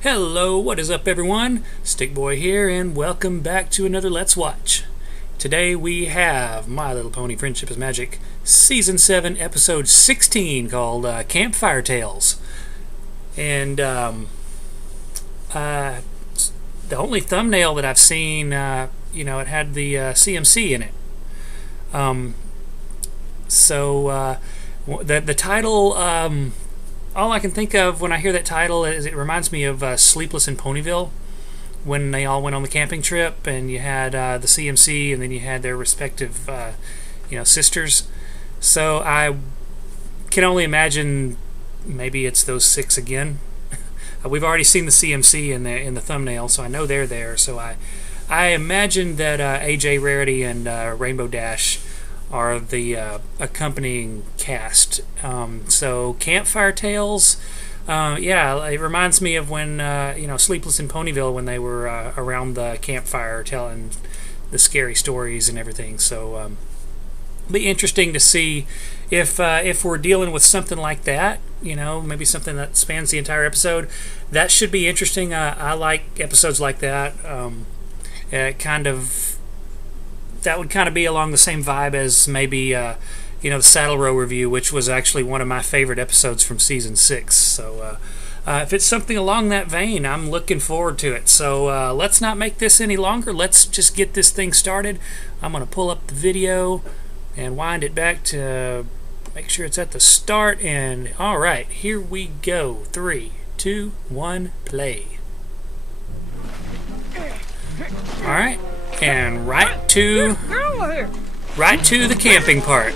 Hello, what is up everyone? Stickboy here and welcome back to another Let's Watch. Today we have My Little Pony Friendship is Magic Season 7 Episode 16 called Campfire Tales. And the only thumbnail that I've seen, it had the CMC in it. The title... all I can think of when I hear that title is it reminds me of Sleepless in Ponyville, when they all went on the camping trip, and you had the CMC, and then you had their respective, sisters. So I can only imagine maybe it's those six again. We've already seen the CMC in the thumbnail, so I know they're there. So I imagine that AJ Rarity and Rainbow Dash are the accompanying cast. So Campfire Tales, it reminds me of when Sleepless in Ponyville, when they were around the campfire telling the scary stories and everything. So be interesting to see if we're dealing with something like that, maybe something that spans the entire episode. That should be interesting. I like episodes like that. That would kind of be along the same vibe as maybe the Saddle Row review, which was actually one of my favorite episodes from Season 6. So if it's something along that vein, I'm looking forward to it. So let's not make this any longer. Let's just get this thing started. I'm going to pull up the video and wind it back to make sure it's at the start. And all right, here we go. 3, 2, 1, play. All right. And right to the camping part.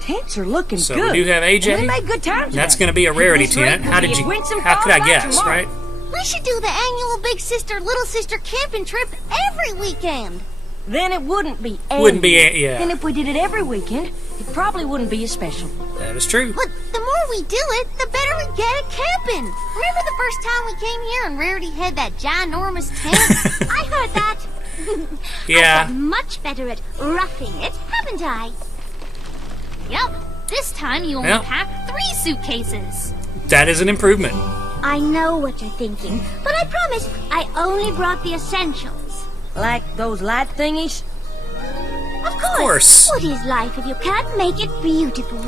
Tents are looking good. So we do have AJ. We made good time today. That's going to be a rarity tent. How could I guess, right? We should do the annual Big Sister Little Sister camping trip every weekend. Then it wouldn't be annual. Wouldn't be, yeah. Then if we did it every weekend, it probably wouldn't be as special. That is true. But the more we do it, the better we get at camping. Remember the first time we came here and Rarity had that ginormous tent? I heard that. Yeah. I've got much better at roughing it, haven't I? Yep. This time you only packed 3 suitcases. That is an improvement. I know what you're thinking, but I promise I only brought the essentials. Like those light thingies? Of course. What is life if you can't make it beautiful?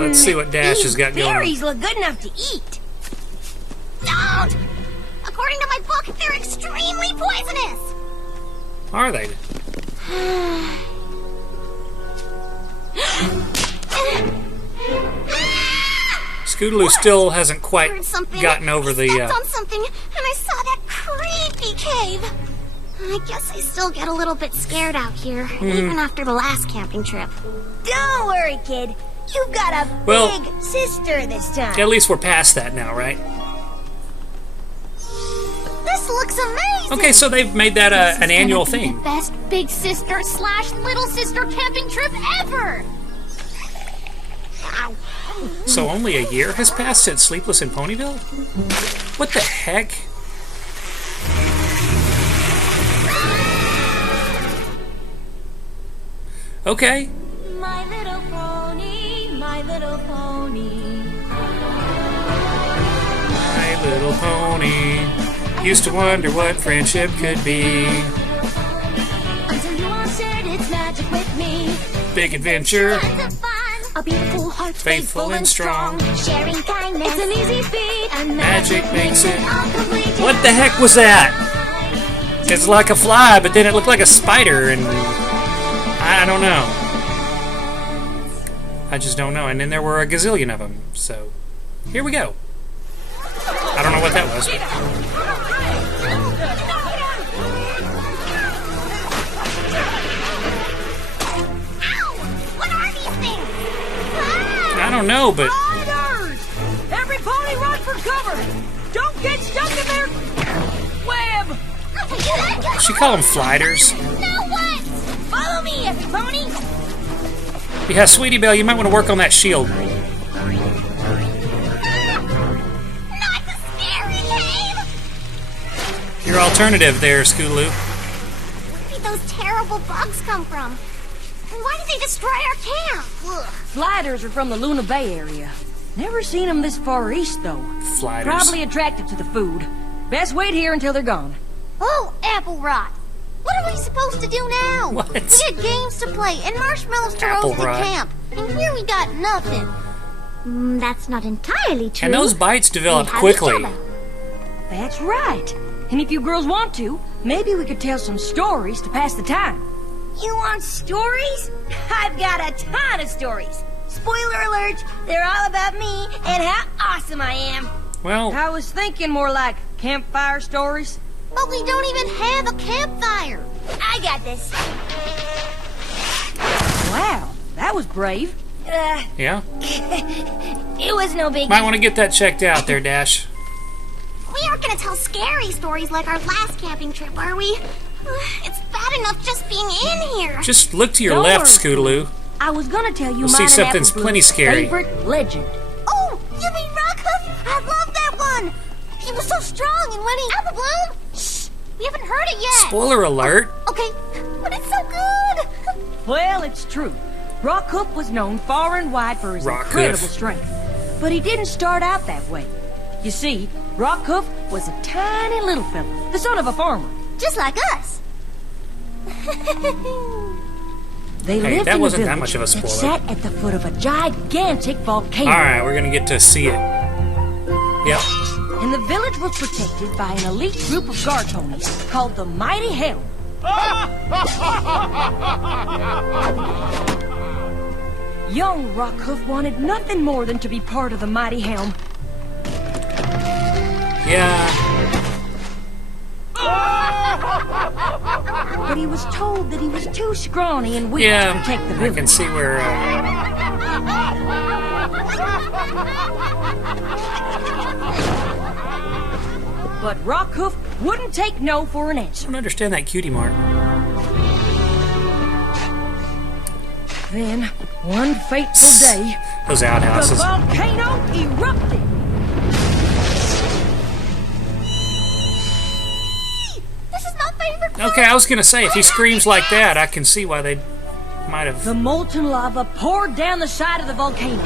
Let's see what Dash has got going on. Berries look good enough to eat. Don't! According to my book, they're extremely poisonous. Are they? Scootaloo still hasn't quite gotten over the... I stepped on something, and I saw that creepy cave. I guess I still get a little bit scared out here, even after the last camping trip. Don't worry, kid. You've got a big sister this time. At least we're past that now, right? This looks amazing. Okay, so they've made that an annual thing. The best Big Sister / Little Sister camping trip ever. Ow. So only a year has passed since Sleepless in Ponyville? What the heck? Okay. My little pony, my little pony. My little pony used to wonder what friendship could be. Until you all shared its magic with me. Big adventure. A beautiful heart, faithful and strong. Sharing kindness, It's an easy feat, and Magic makes it. all complete. What the heck was that? It's like a fly, but then it looked like a spider, and I don't know. I just don't know. And then there were a gazillion of them. So here we go. I don't know what that was. I don't know, but... Sliders! Every pony run for cover! Don't get stuck in their web! She call them flyders. Now what? Follow me, every pony! Yeah, Sweetie Belle, you might want to work on that shield. Not the scary cave! Your alternative there, Scootaloo. Where did those terrible bugs come from? Why did they destroy our camp? Ugh. Flyders are from the Luna Bay area. Never seen them this far east, though. Flyders. Probably attracted to the food. Best wait here until they're gone. Oh, apple rot. What are we supposed to do now? What? We had games to play and marshmallows to Apple roast at rot. camp. And here we got nothing. That's not entirely true. And those bites develop We have quickly. each other. That's right. And if you girls want to, maybe we could tell some stories to pass the time. You want stories? I've got a ton of stories. Spoiler alert, they're all about me and how awesome I am. Well, I was thinking more like campfire stories. But we don't even have a campfire. I got this. Wow, that was brave. yeah. It was no big. Might want to get that checked out there, Dash. We aren't gonna tell scary stories like our last camping trip, are we? It's bad enough just being in here. Just look to your Don't left, worry. Scootaloo. I was gonna tell you You'll see mine and something's Apple plenty Blue's scary. favorite legend. Oh, you mean Rockhoof? I love that one. He was so strong and when he... Apple Bloom! Shh, we haven't heard it yet. Spoiler alert. Okay, but it's so good. Well, it's true. Rockhoof was known far and wide for his Rockhoof. incredible strength. But he didn't start out that way. You see, Rockhoof was a tiny little fella, the son of a farmer. Just like us. They Hey, lived that in wasn't a that village much of a spoiler. that sat at the foot of a gigantic volcano. Alright, we're going to get to see it. Yep. And the village was protected by an elite group of guard ponies called the Mighty Helm. Young Rockhoof wanted nothing more than to be part of the Mighty Helm. Yeah. But he was told that he was too scrawny and weak to Yeah. protect the I village. can see where... But Rockhoof wouldn't take no for an I answer. don't understand that cutie mark. Then, one fateful day, Those the outhouses. volcano erupted. This is my favorite part. Okay, I was going to say, if he screams like that, I can see why they might have... The molten lava poured down the side of the volcano.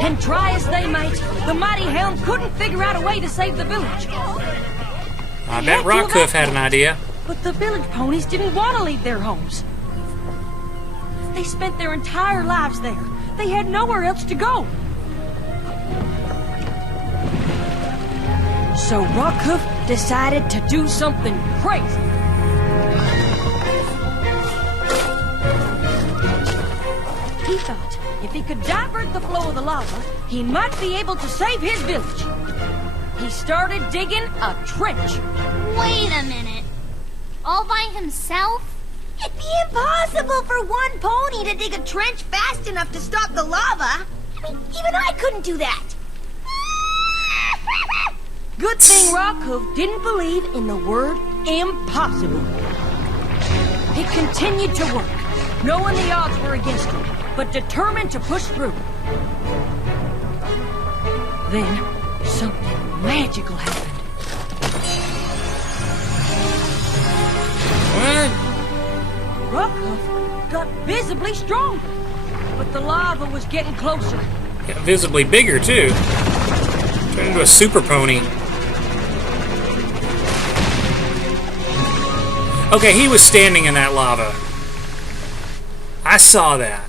And try as they might, the Mighty Helm couldn't figure out a way to save the village. I bet Rockhoof had an idea. But the village ponies didn't want to leave their homes. They spent their entire lives there. They had nowhere else to go. So Rockhoof decided to do something crazy. He thought if he could divert the flow of the lava, he might be able to save his village. He started digging a trench. Wait a minute. All by himself? It'd be impossible for one pony to dig a trench fast enough to stop the lava. I mean, even I couldn't do that. Good thing Rockhoof didn't believe in the word impossible. He continued to work, knowing the odds were against him, but determined to push through. Then, something magical happened. What? Rockhoof got visibly stronger, but the lava was getting closer. Yeah, visibly bigger, too. Turned into a super pony. Okay, he was standing in that lava. I saw that.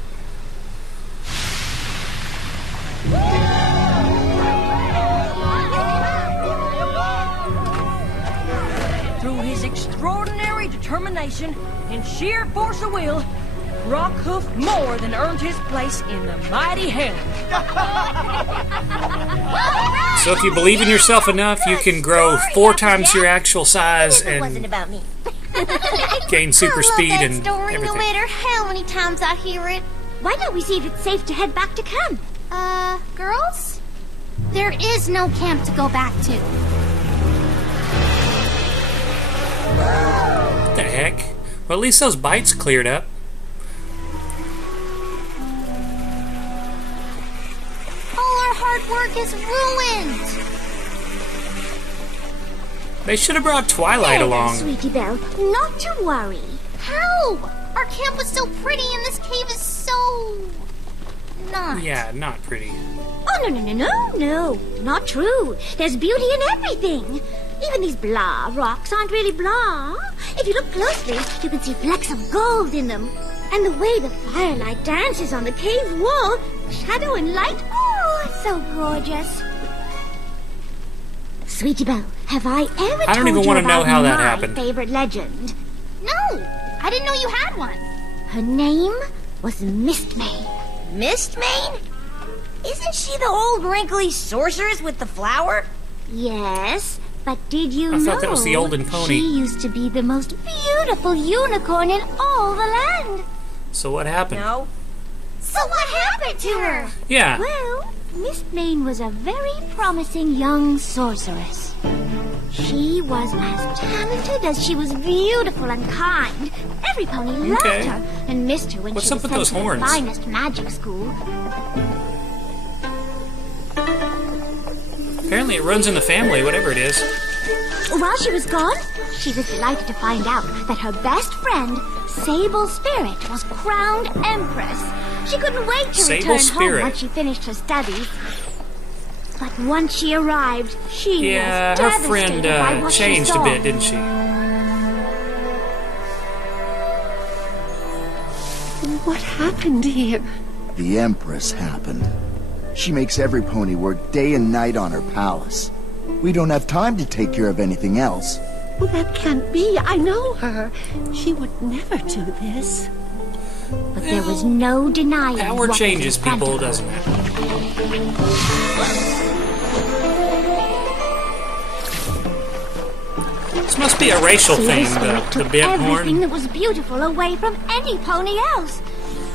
Through his extraordinary determination and sheer force of will, Rockhoof more than earned his place in the Mighty Helm. So if you believe in yourself enough, you can grow 4 times your actual size It wasn't and about me. gain super I love speed that and story, everything. no matter how many times I hear it. Why don't we see if it's safe to head back to camp? Girls? There is no camp to go back to. What the heck? Well, at least those bites cleared up. All our hard work is ruined. They should have brought Twilight along. Sweetie Belle, not to worry. How? Our camp was so pretty and this cave is so... not. Yeah, not pretty. Oh, no, not true. There's beauty in everything. Even these blah rocks aren't really blah. If you look closely, you can see flecks of gold in them. And the way the firelight dances on the cave wall, shadow and light, oh, it's so gorgeous. Sweetie Belle, have I ever I don't even want to know how that happened. Favorite legend? No, I didn't know you had one. Her name was Mistmane. Mistmane? Isn't she the old wrinkly sorceress with the flower? Yes, but did you know I thought that was the olden pony. She used to be the most beautiful unicorn in all the land. So what happened? No. So what happened to her? Yeah. Well, Mistmane was a very promising young sorceress. She was as talented as she was beautiful and kind. Every pony loved her and missed her when What's she up was with sent those to the horns? finest magic school. Apparently it runs in the family, whatever it is. While she was gone, she was delighted to find out that her best friend, Sable Spirit, was crowned Empress. She couldn't wait to Sable return Spirit. home once she finished her studies. But once she arrived, she Yeah, was her devastated friend by what changed she a saw. bit, didn't she? What happened here? The Empress happened. She makes every pony work day and night on her palace. We don't have time to take care of anything else. Well, that can't be. I know her. She would never do this. But there was no denying Power what was changes in front people, of her. doesn't it? This must be a racial thing, Sable the took bent everything horn. that was beautiful away from any pony else.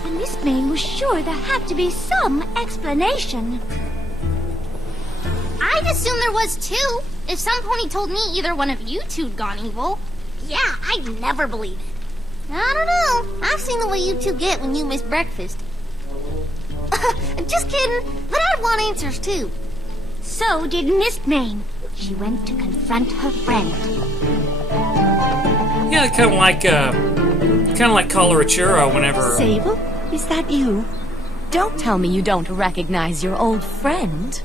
And Mistmane was sure there had to be some explanation. I'd assume there was too. If some pony told me either one of you two'd gone evil, yeah, I'd never believe it. I don't know. I've seen the way you two get when you miss breakfast. Just kidding, but I'd want answers too. So did Mistmane. She went to confront her friend. Yeah, kind of like Colorachura whenever... Sable, is that you? Don't tell me you don't recognize your old friend.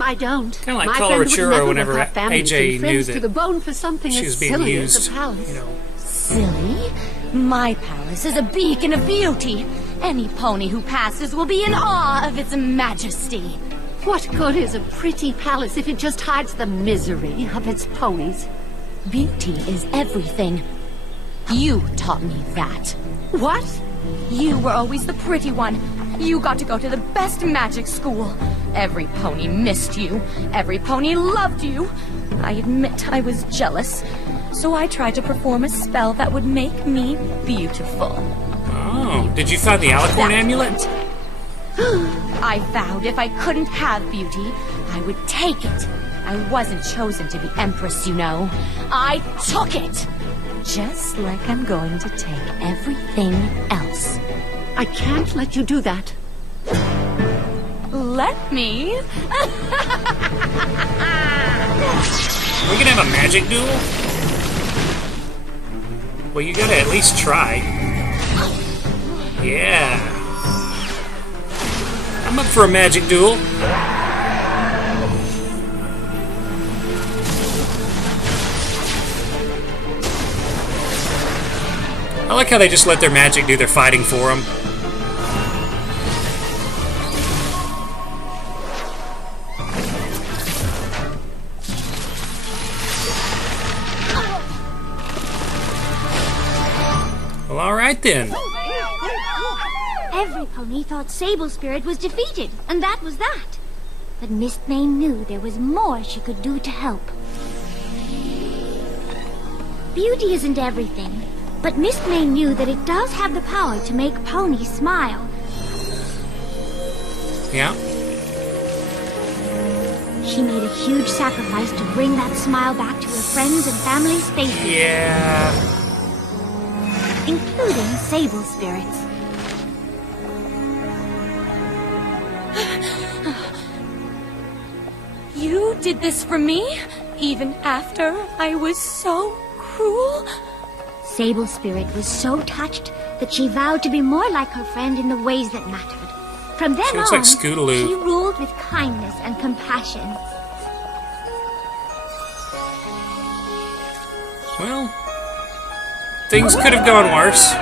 I don't. Kinda like My friend would Colorachura never whenever let her family AJ be knew friends that to the bone for something she as was being silly used, as a palace. you know. Silly? My palace is a beacon of beauty. Any pony who passes will be in awe of its majesty. What good is a pretty palace if it just hides the misery of its ponies? Beauty is everything. You taught me that. What? You were always the pretty one. You got to go to the best magic school. Every pony missed you. Every pony loved you. I admit I was jealous. So I tried to perform a spell that would make me beautiful. Oh, did you find the Alicorn amulet? I vowed if I couldn't have beauty, I would take it. I wasn't chosen to be Empress, you know. I took it! Just like I'm going to take everything else. I can't let you do that. Let me. We can have a magic duel? Well, you gotta at least try. Yeah. I'm up for a magic duel. I like how they just let their magic do their fighting for them. Well, alright then. Every pony thought Sable Spirit was defeated, and that was that. But Mistmane knew there was more she could do to help. Beauty isn't everything, but Mistmane knew that it does have the power to make ponies smile. Yeah? She made a huge sacrifice to bring that smile back to her friends and family's faces, Yeah. including Sable Spirits. You did this for me? Even after I was so cruel? Sable Spirit was so touched that she vowed to be more like her friend in the ways that mattered. From then She looks on, like Scootaloo. she ruled with kindness and compassion. Well, things could have gone worse.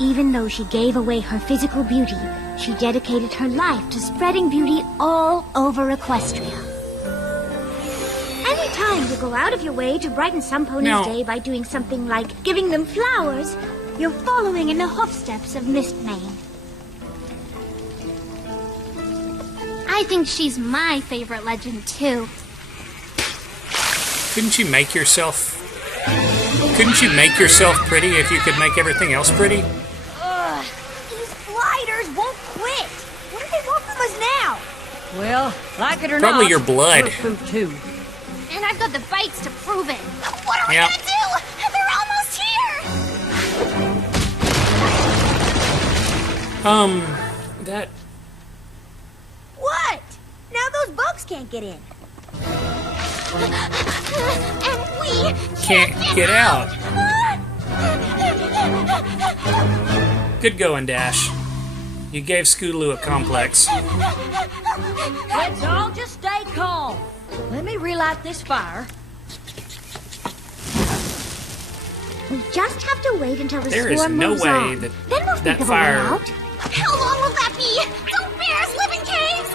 Even though she gave away her physical beauty, she dedicated her life to spreading beauty all over Equestria. Anytime you go out of your way to brighten some pony's day by doing something like giving them flowers, you're following in the hoofsteps of Mistmane. I think she's my favorite legend, too. Couldn't you make yourself pretty if you could make everything else pretty? Ugh, these flyders won't quit. What do they want from us now? Well, like it or Probably not, your blood. we're food too. And I've got the bites to prove it. What are we Yep. gonna do? They're almost here! That... What? Now those bugs can't get in. And we can't get out. Good going, Dash. You gave Scootaloo a complex. Let's all just stay calm. Let me relight this fire. We just have to wait until the There is storm no moves way on. that Then we'll think that of a way fire... out. How long will that be? Don't bears live in caves?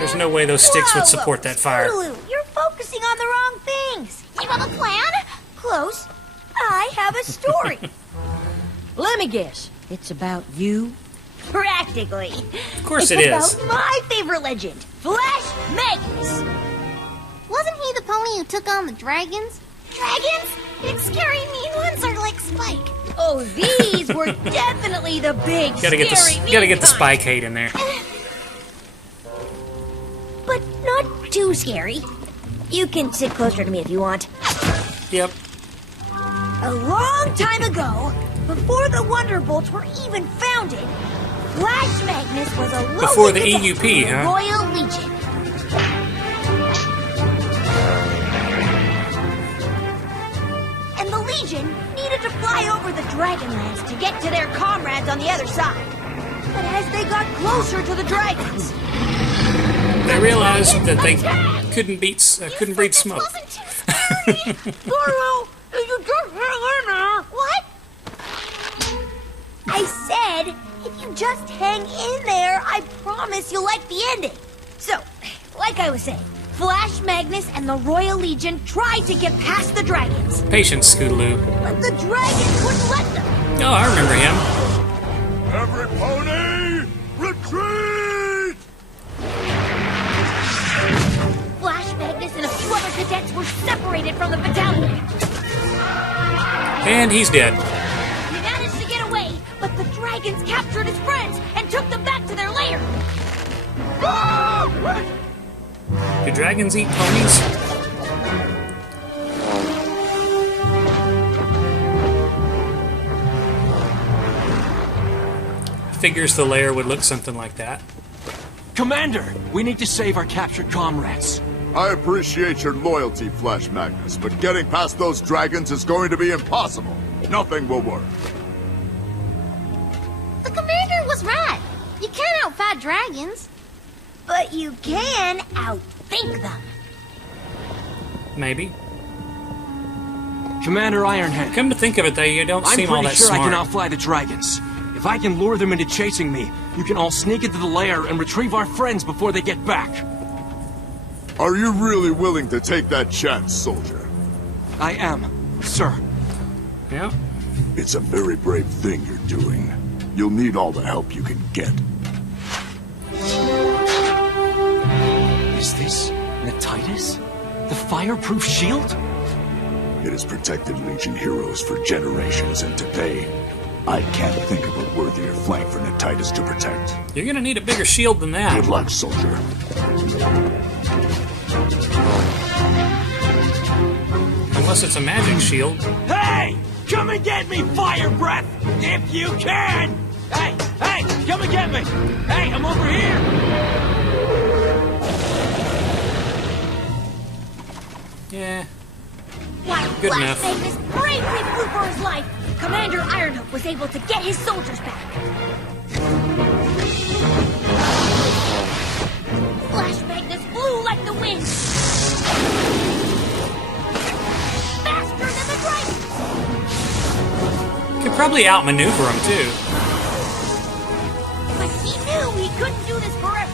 There's no way those sticks would Whoa, support that fire. Scootaloo, you're focusing on the wrong things. You have a plan? Close. I have a story. Let me guess. It's about you? Practically. Of course it It's is. about my favorite legend, Flash Magnus. Wasn't he the pony who took on the dragons? Dragons? Big scary mean ones are like Spike. Oh, these were definitely the big, Gotta get scary the mean kind. Spike hate in there. But not too scary. You can sit closer to me if you want. Yep. A long time ago, before the Wonderbolts were even founded, Flash Magnus was a lowly Before the cadet EUP, in the huh? Royal Legion. And the Legion needed to fly over the Dragonlands to get to their comrades on the other side. But as they got closer to the dragons, They realized that they couldn't breed smoke. Wasn't too scary. Goro, you just hang in there. What? I said, if you just hang in there, I promise you'll like the ending. So, like I was saying, Flash Magnus and the Royal Legion tried to get past the dragons, Patience, Scootaloo. but the dragons wouldn't let them. Oh, I remember him. Every pony, retreat! Flash Magnus and a few other cadets were separated from the battalion. And he's dead. He managed to get away, but the dragons captured his friends and took them back to their lair. Do dragons eat ponies? Figures the lair would look something like that. Commander, we need to save our captured comrades. I appreciate your loyalty, Flash Magnus, but getting past those dragons is going to be impossible. Nothing will work. The commander was right. You can't outfight dragons. But you can outthink them. Maybe. Commander Ironhead, Come to think of it, though, you don't I'm seem all pretty that sure I smart. can outfly the dragons. If I can lure them into chasing me, you can all sneak into the lair and retrieve our friends before they get back. Are you really willing to take that chance, soldier? I am, sir. Yeah. It's a very brave thing you're doing. You'll need all the help you can get. Is this Natitus? The fireproof shield? It has protected Legion heroes for generations, and today, I can't think of a worthier flank for Natitus to protect. You're gonna need a bigger shield than that. Good luck, soldier. Unless it's a magic shield. Hey! Come and get me, fire breath! If you can! Hey! Hey! Come and get me! Hey, I'm over here! Yeah. While Good Flash enough. Magnus bravely flew for his life, Commander Ironhook was able to get his soldiers back. Flash Magnus flew like the wind. Faster than the dragon. Could probably outmaneuver him too. But he knew he couldn't do this forever.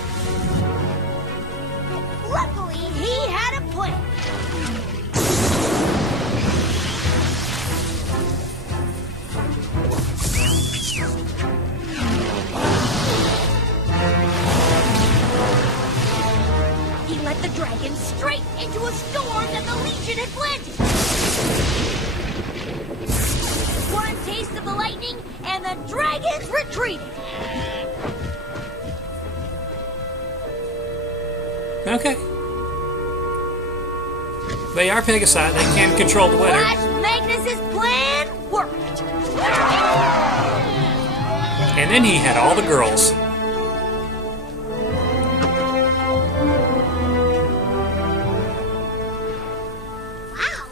Luckily, he had a plan. He let the dragon straight into a storm that the Legion had planted. One taste of the lightning, and the dragons retreated. Okay. They are Pegasi. They can control the weather. Flash Magnus's plan worked. And then he had all the girls. Wow,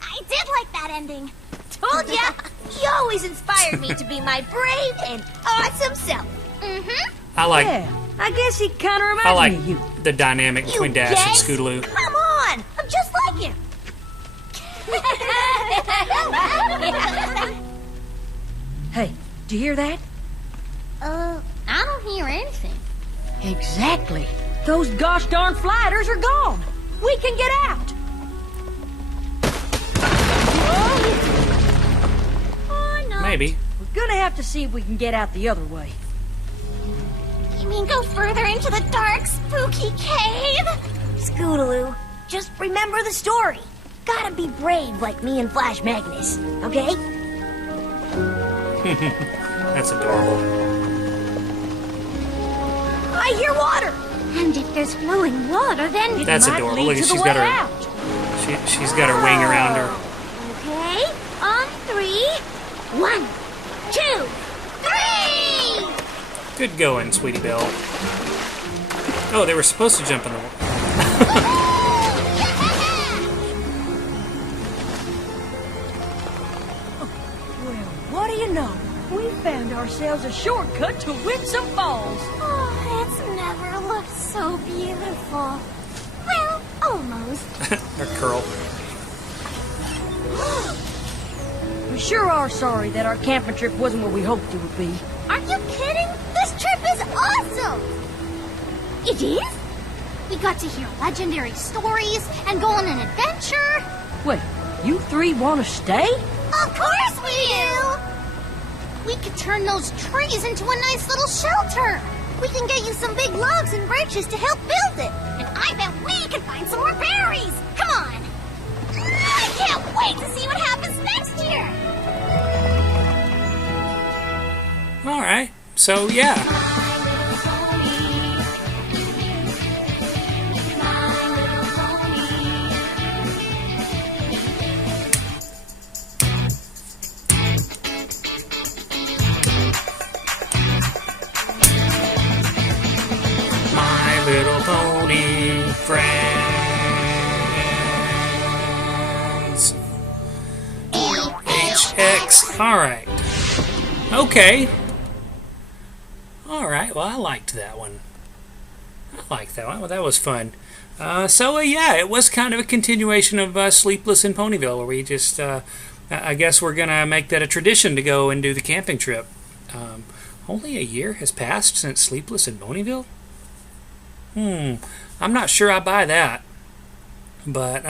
I did like that ending. Told ya, he always inspired me to be my brave and awesome self. I like I guess he kind of reminds I like me of you. the dynamic between You Dash and guess? Scootaloo. Come on, I'm just like him. Hey, do you hear that? I don't hear anything. Exactly. Those gosh darn flyders are gone. We can get out. Or not. Maybe. We're gonna have to see if we can get out the other way. You mean go further into the dark, spooky cave? Scootaloo, just remember the story. Gotta be brave like me and Flash Magnus, okay? That's adorable. I hear water. And if there's flowing water, then... It That's might adorable. lead Look, to she's the got way her- out. She's got her wing around her. Okay, on 3. 1, 2, 3! Good going, Sweetie Belle. Oh, they were supposed to jump in the water. Well, what do you know? We found ourselves a shortcut to Whitsome Falls. Oh, it's never looked so beautiful. Well, almost. Her curl. We sure are sorry that our camping trip wasn't what we hoped it would be. Are you kidding? This trip is awesome! It is? We got to hear legendary stories and go on an adventure. Wait, you three want to stay? Of course we do! We could turn those trees into a nice little shelter. We can get you some big logs and branches to help build it. And I bet we can find some more berries. Come on! I can't wait to see what happens next year! All right. So yeah. My Little Pony friends. HX. All right. Okay. All right. Well, I liked that one. Well, that was fun. Yeah, it was kind of a continuation of Sleepless in Ponyville, where we just, I guess we're going to make that a tradition to go and do the camping trip. Only a year has passed since Sleepless in Ponyville? I'm not sure I buy that. But,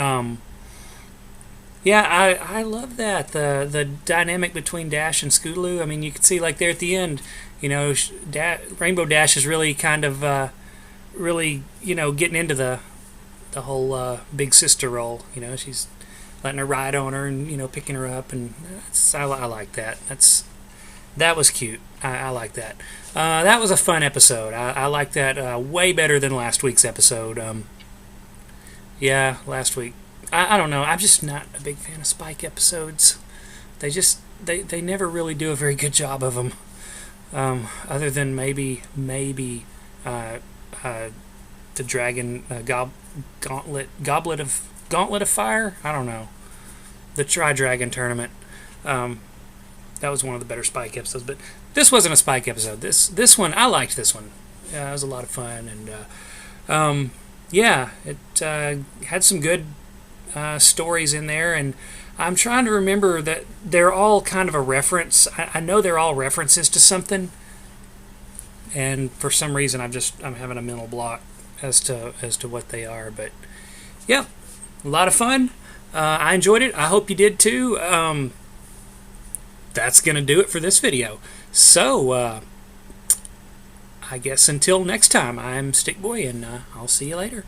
yeah, I love that. The dynamic between Dash and Scootaloo. I mean, you can see, like, there at the end, you know, Rainbow Dash is really kind of, really, you know, getting into the whole big sister role. You know, she's letting her ride on her and, you know, picking her up. And I like that. That was cute. I like that. That was a fun episode. I like that way better than last week's episode. Yeah, last week. I don't know. I'm just not a big fan of Spike episodes. They never really do a very good job of them. Other than maybe the dragon goblet of Gauntlet of Fire? I don't know. The Tri-Dragon tournament. That was one of the better Spike episodes, but this wasn't a Spike episode. This one, I liked this one. It was a lot of fun, and yeah, it had some good stories in there, and I'm trying to remember that they're all kind of a reference. I know they're all references to something, and for some reason I'm having a mental block as to what they are. But yeah, a lot of fun. I enjoyed it. I hope you did too. That's gonna do it for this video. So I guess until next time, I'm Stickboy, and I'll see you later.